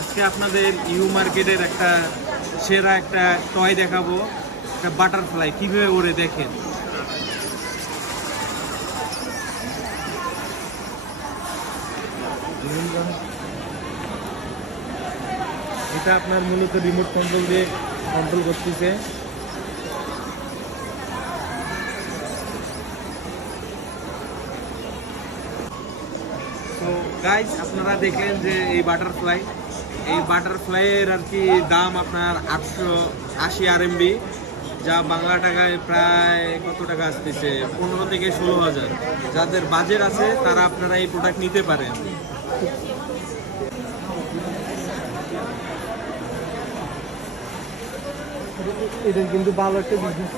আজকে আপনাদের ইউ মার্কেটের একটা সেরা একটা টয় দেখাবো, একটা বাটারফ্লাই কিভাবে ওড়ে দেখেন। এটা আপনার মূলত রিমোট কন্ট্রোল দিয়ে কন্ট্রোল করতেছে। তো গাইজ আপনারা দেখলেন যে এই বাটারফ্লাইয়ের আর কি দাম আপনার 880 RMB, যা বাংলা টাকায় প্রায় কত টাকা আসতেছে, 15 থেকে 16,000। যাদের বাজেট আছে তারা আপনারা এই প্রোডাক্ট নিতে পারেন। এটা কিন্তু ভালো একটা বিজনেস।